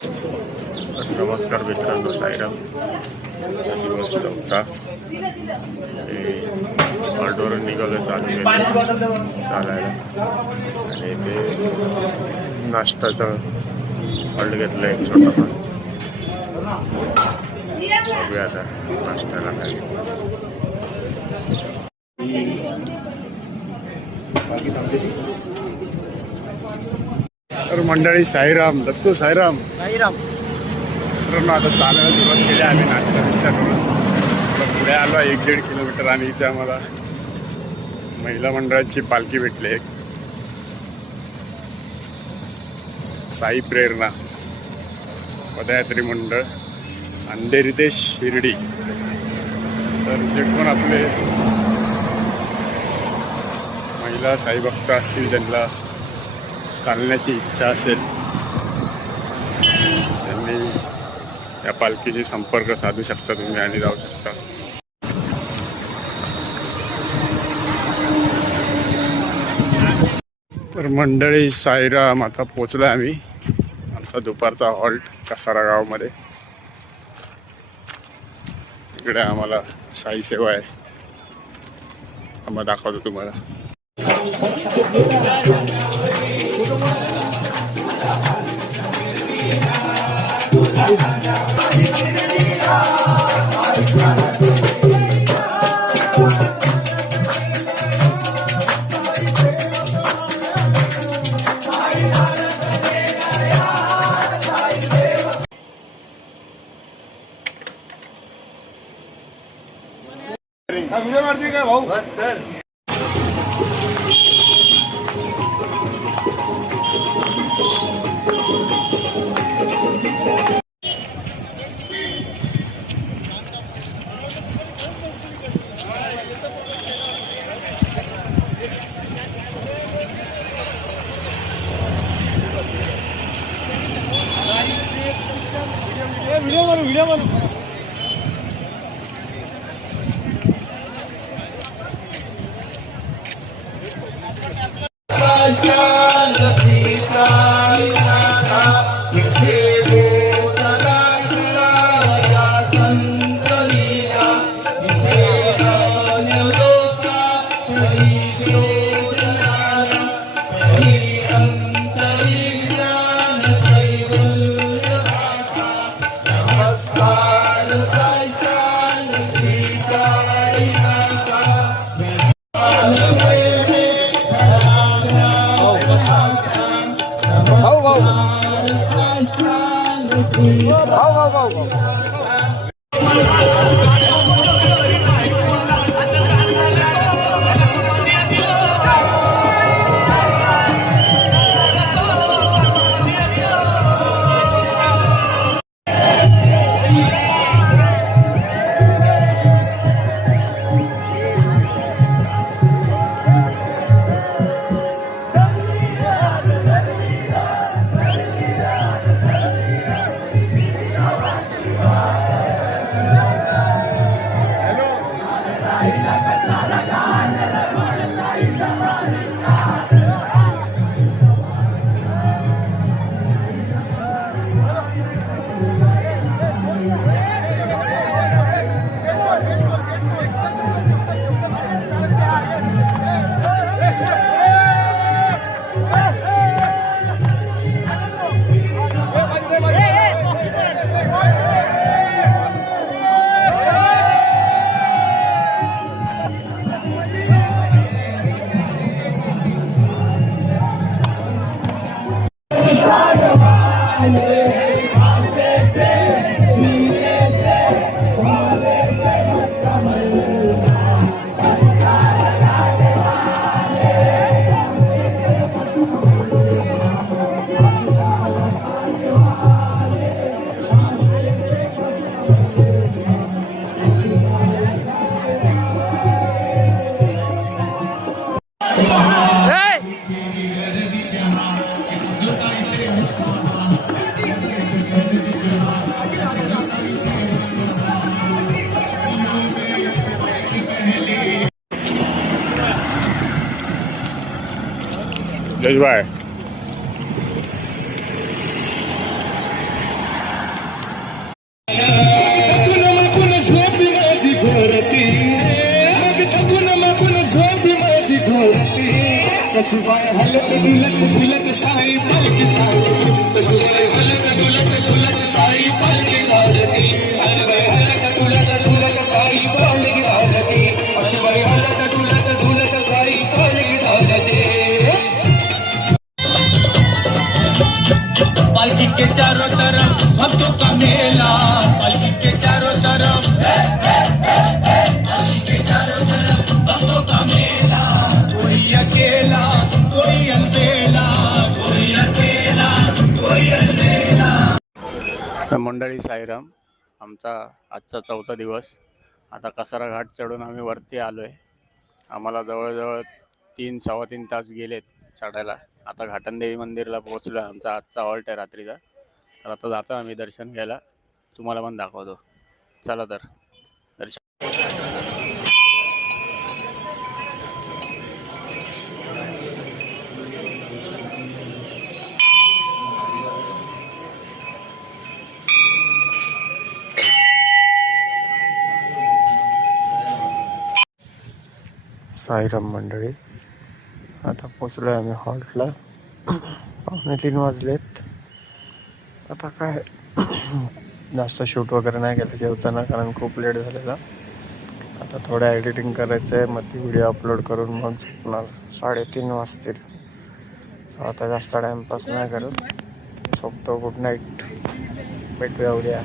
नमस्कार मित्रांनो, साईराम. दिवस चौथा ऑल्टोवरून निघालो, चालायला आणि ते नाश्त्याचं हॉल्ट घेतलं एक छोटासा. बघूया आता नाश्त्याला काय. तर मंडळी, साईराम दत्तू, साईराम. आता चालायला सुरुवात केली आम्ही नाश्ता करून. पुढे आलो 1-1.5 किलोमीटर आणि इथे आम्हाला महिला मंडळाची पालखी भेटली. एक साई प्रेरणा पदयात्री मंडळ, अंधेरी ते शिर्डी. तर जे कोण आपले महिला साई भक्त असतील, त्यांना चालण्याची इच्छा असेल, त्यांनी या पालखीशी संपर्क साधू शकता तुम्ही आणि जाऊ शकता. तर मंडळी, साईराम, आता पोचलो आम्ही. आमचा दुपारचा हॉल्ट कसारा गावमध्ये. इकडे आम्हाला साई सेवा आहे, आम्हाला दाखवतो तुम्हाला. व्हिडिओ काढते का भाऊ? बस सर. व्हिडिओ बनव. जजबाय कसूबाई हलक डुलक झुलक साई पालकी चालती कसूबाई हलक डुलक झुलक साई पालकी चालती कसूबाई हलक डुलक झुलक साई पालकी चालती कसूबाई हलक डुलक झुलक साई पालकी चालती पालकी के चारों तरफ भक्तों का मेला पालकी के चारों तरफ पालकी के चारों तरफ भक्तों का मेला कोई अकेला कोई अंधेला कोई अकेला कोई अंधेला मंडळी साईराम, आमचा आजचा 4था दिवस. आता कसारा घाट चढून आम्ही वरती आलो आहे. आम्हाला जवळजवळ 3-3.25 तास गेलेत चढायला. आता घाटनदेवी मंदिरला पोहोचलो. आमचा आजचा हॉल्ट आहे रात्रीचा. तर आता जातो आम्ही दर्शन घ्यायला. तुम्हाला पण दाखवतो. चला तर दर्शन. साईराम मंडळी, आता पोचलो आहे आम्ही हॉल्टला. 2:45 वाजलेत. आता काय जास्त शूट वगैरे नाही केलं जेवताना, कारण खूप लेट झालेला. आता थोडं एडिटिंग करायचं आहे, मग ती व्हिडिओ अपलोड करून मग झोपणार. 3:30 वाजतील. आता जास्त टाईमपास नाही करत, झोपतो. गुड नाईट, भेटूया उद्या.